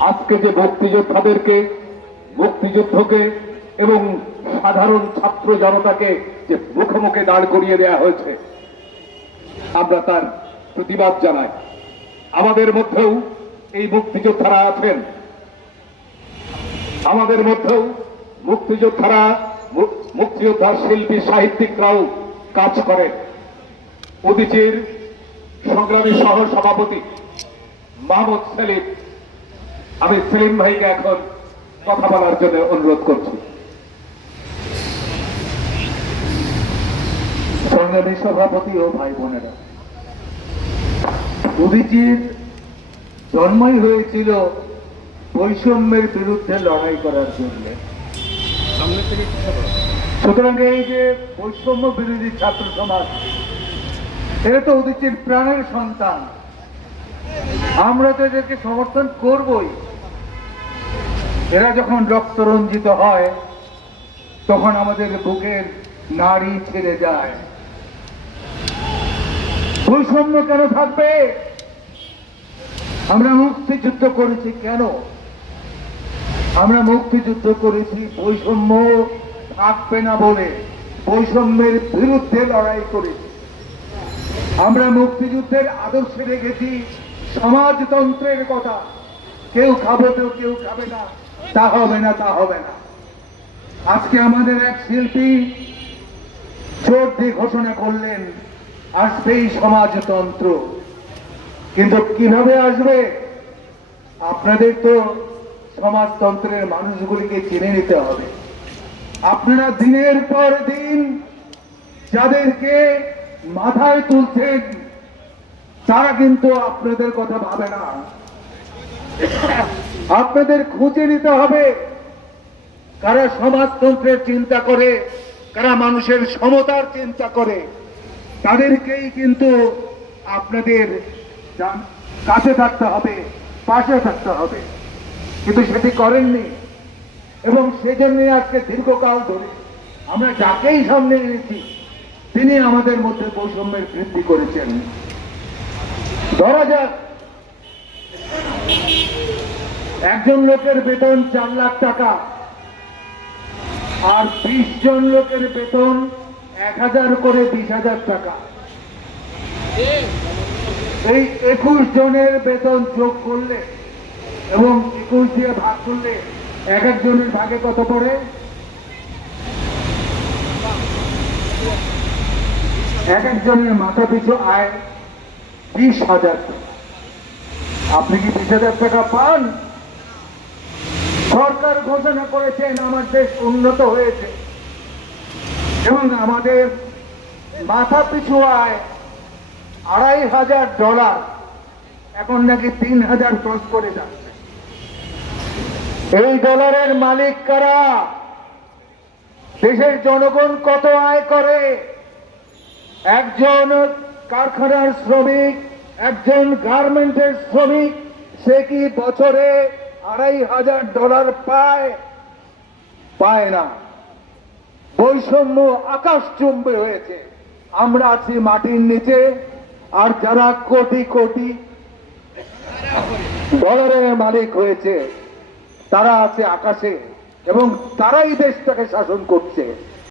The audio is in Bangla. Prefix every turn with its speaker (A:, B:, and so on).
A: আজকে যে মুক্তিযোদ্ধাদেরকে, মুক্তিযুদ্ধকে এবং সাধারণ ছাত্র জনতাকে যে মুখে মুখে দাঁড় করিয়ে দেওয়া হয়েছে, আমরা তার প্রতিবাদ জানাই। আমাদের মধ্যেও এই মুক্তিযোদ্ধারা আছেন। আমাদের মধ্যেও মুক্তিযোদ্ধারা, মু- মুক্তিযোদ্ধা শিল্পী, সাহিত্যিকরাও কাজ করেন। উদিচির সংগ্রামী সহ সভাপতি মাহমুদ সেলিম আমি সেলিম ভাইকে এখন কথা বলার জন্য অনুরোধ করছি।
B: সংগ্রামী সভাপতি ও ভাই বোনেরা উদিচির জন্মই হয়েছিল বৈষম্যের বিরুদ্ধে লড়াই করার জন্য। সুতরাং এই যে বৈষম্য বিরোধী ছাত্র সমাজ এরা তো উদিচির প্রাণের সন্তান। আমরা তো এদেরকে সমর্থন করবই। এরা যখন রক্ত রঞ্জিত হয়, তখন আমাদের বুকের নারী ছেড়ে যায়। বৈষম্য কেন থাকবে? আমরা মুক্তিযুদ্ধ করেছি কেন? আমরা মুক্তিযুদ্ধ করেছি, বৈষম্য থাকবে না বলে। বৈষম্যের বিরুদ্ধে লড়াই করেছি। আমরা মুক্তিযুদ্ধের আদর্শে রেখেছি, সমাজতন্ত্রের কথা। কেউ খাবে তো কেউ খাবে না। তা হবে না, তা হবে না। আজকে আমাদের এক শিল্পী জোর দিয়ে ঘোষণা করলেন, আসবেই সমাজতন্ত্র। কিন্তু কীভাবে আসবে? আপনাদের তো সমাজতন্ত্রের মানুষগুলিকে চিনে নিতে হবে। আপনারা দিনের পর দিন যাদেরকে মাথায় তুলছেন, তারা কিন্তু আপনাদের কথা ভাবে না। আপনাদের খুঁজে নিতে হবে কারা সমাজতন্ত্রের চিন্তা করে, কারা মানুষের সমতার চিন্তা করে, তাদেরকেই কিন্তু আপনাদের কাছে থাকতে হবে, পাশে থাকতে হবে। কিন্তু সেটি করেননি। এবং সেজন্য আজকে দীর্ঘকাল ধরে আমরা যাকেই সামনে এনেছি, তিনি আমাদের মধ্যে বৈষম্যের বৃদ্ধি করেছেন। ধরা যাক একজন লোকের বেতন চার লাখ টাকা আর বিশ জন লোকের বেতন এক হাজার করে বিশ হাজার টাকা। এই একুশ জনের বেতন যোগ করলে এবং একুশ দিয়ে ভাগ করলে এক একজনের ভাগে কত পড়ে? এক একজনের মাথা পিছু আয় বিশ হাজার টাকা। আপনি কি বিশ হাজার টাকা পান? সরকার ঘোষণা করেছেন, আমার দেশ উন্নত হয়েছে। এবং আমাদের মাথা পিছু আয় আড়াই হাজার ডলার। এখন নাকি তিন হাজার ক্রস করে যাচ্ছে। এই ডলারের মালিক কারা? দেশের জনগণ কত আয় করে? একজন কারখানার শ্রমিক, একজন গার্মেন্টের শ্রমিক, সে কি বছরে আড়াই হাজার ডলার পায় পায় না। বৈষম্য আকাশ চুম্বে হয়েছে। আমরা আছি মাটির নিচে, আর যারা কোটি কোটি ডলারের মালিক হয়েছে, তারা আছে আকাশে, এবং তারাই দেশটাকে শাসন করছে।